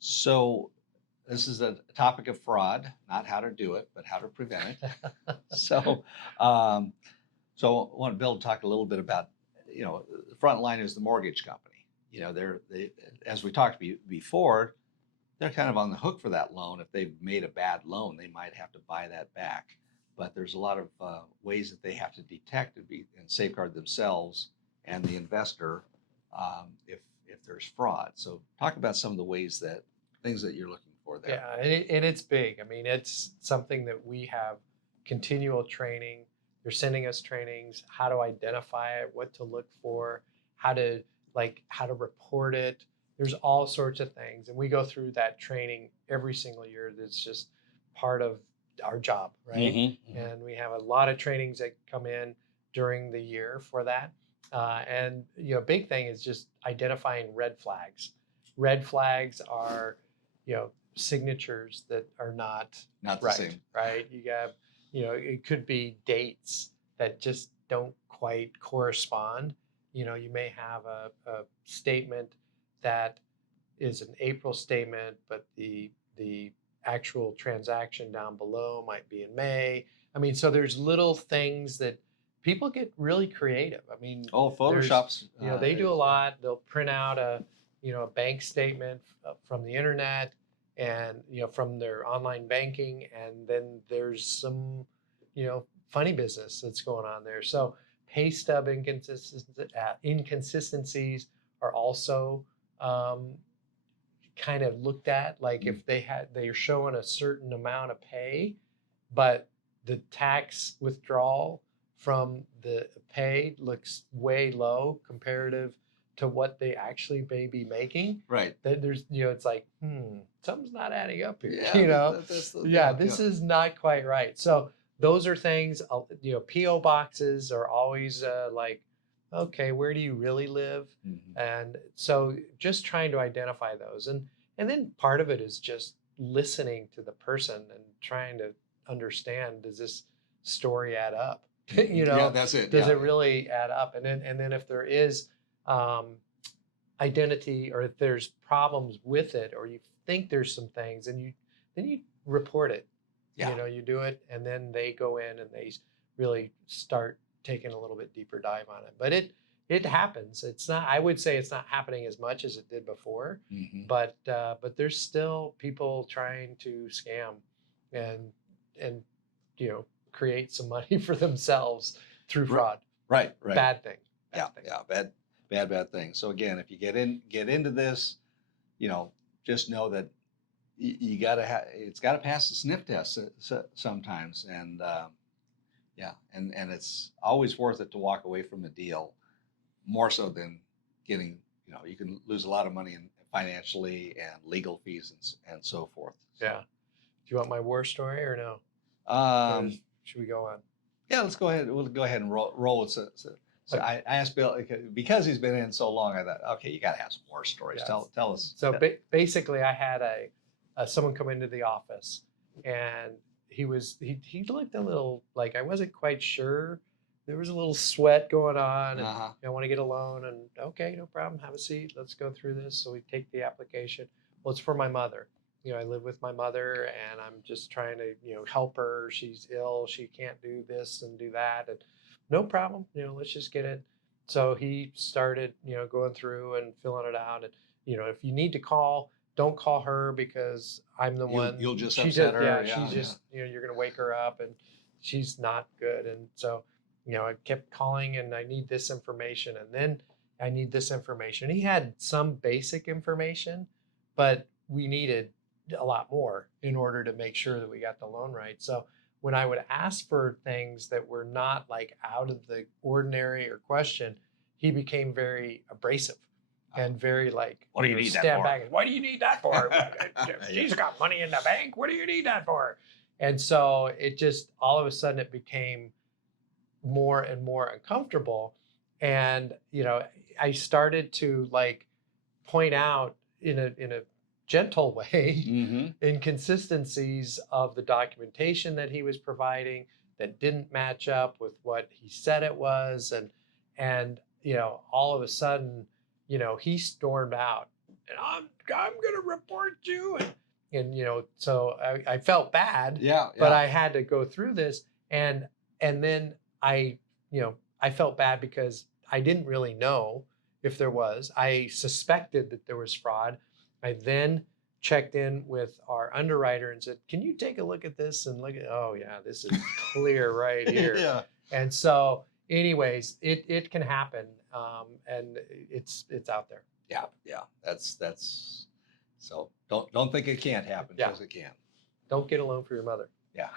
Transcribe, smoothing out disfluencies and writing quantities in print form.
So this is a topic of fraud, not how to do it, but how to prevent it. So, um, so I want Bill to talk a little bit about, the front line is the mortgage company. They, as we talked before, they're kind of on the hook for that loan. If they've made a bad loan, they might have to buy that back. But there's a lot of ways that they have to detect and safeguard themselves and the investor if there's fraud. So talk about some of the things that you're looking for there. Yeah, and it's big. I mean, it's something that we have continual training. They're sending us trainings, how to identify it, what to look for, how to how to report it. There's all sorts of things, and we go through that training every single year. That's just part of our job, right? And we have a lot of trainings that come in during the year for that. And big thing is just identifying red flags. Red flags are, signatures that are Not the right, same. right? You got, it could be dates that just don't quite correspond. You may have a statement that is an April statement, but the actual transaction down below might be in May. I mean, so there's little things that people get really creative. I mean, Photoshop's. they do a lot. They'll print out a bank statement from the internet and from their online banking, and then there's some funny business that's going on there. So pay stub inconsistencies are also kind of looked at. Like if they're showing a certain amount of pay, but the tax withdrawal from the pay looks way low comparative to what they actually may be making. Right. Then there's, it's like, something's not adding up here. Yeah, this is not quite right. So those are things, PO boxes are always like, okay, where do you really live? And so just trying to identify those. And then part of it is just listening to the person and trying to understand, does this story add up? Yeah, that's it. Does it really add up? And then if there is identity, or if there's problems with it, or you think there's some things, and then you report it. Yeah. You do it, and then they go in and they really start taking a little bit deeper dive on it. But it happens. It's not. I would say it's not happening as much as it did before. But there's still people trying to scam, and create some money for themselves through fraud. Right. Bad thing. Bad thing. So again, if you get into this, just know that you gotta it's got to pass the sniff test sometimes, and and it's always worth it to walk away from a deal, more so than getting, you can lose a lot of money financially and legal fees and so forth. Yeah. Do you want my war story or no? Should we go on? Yeah, let's go ahead. We'll go ahead and roll it. So I asked Bill, because he's been in so long. I thought, okay, you got to have some more stories. Yes. Tell us. So basically, I had someone come into the office, and he looked a little like, I wasn't quite sure. There was a little sweat going on, and I want to get a loan. And okay, no problem. Have a seat. Let's go through this. So we take the application. Well, it's for my mother. I live with my mother, and I'm just trying to help her. She's ill. She can't do this and do that. And no problem. Let's just get it. So he started, going through and filling it out. And, if you need to call, don't call her, because I'm the one. You'll just upset her. Yeah, she's just, you're going to wake her up, and she's not good. And so, I kept calling, and I need this information. And then I need this information. He had some basic information, but we needed a lot more in order to make sure that we got the loan right. So when I would ask for things that were not like out of the ordinary or question, he became very abrasive and very like, what do you need that for? Back. What do you need that for? She's got money in the bank. What do you need that for? And so it just, all of a sudden it became more and more uncomfortable. And, I started to like point out in a gentle way inconsistencies of the documentation that he was providing that didn't match up with what he said it was. And all of a sudden, he stormed out, and I'm gonna report you. And you know, so I felt bad, Yeah. but I had to go through this, and then you know, I felt bad because I didn't really know if there was. I suspected that there was fraud. I then checked in with our underwriter and said, "Can you take a look at this and look at? Oh yeah, this is clear right here." Yeah. And so, anyways, it can happen, and it's out there. Yeah. Yeah. That's so don't think it can't happen Yeah. because it can. Don't get a loan for your mother. Yeah.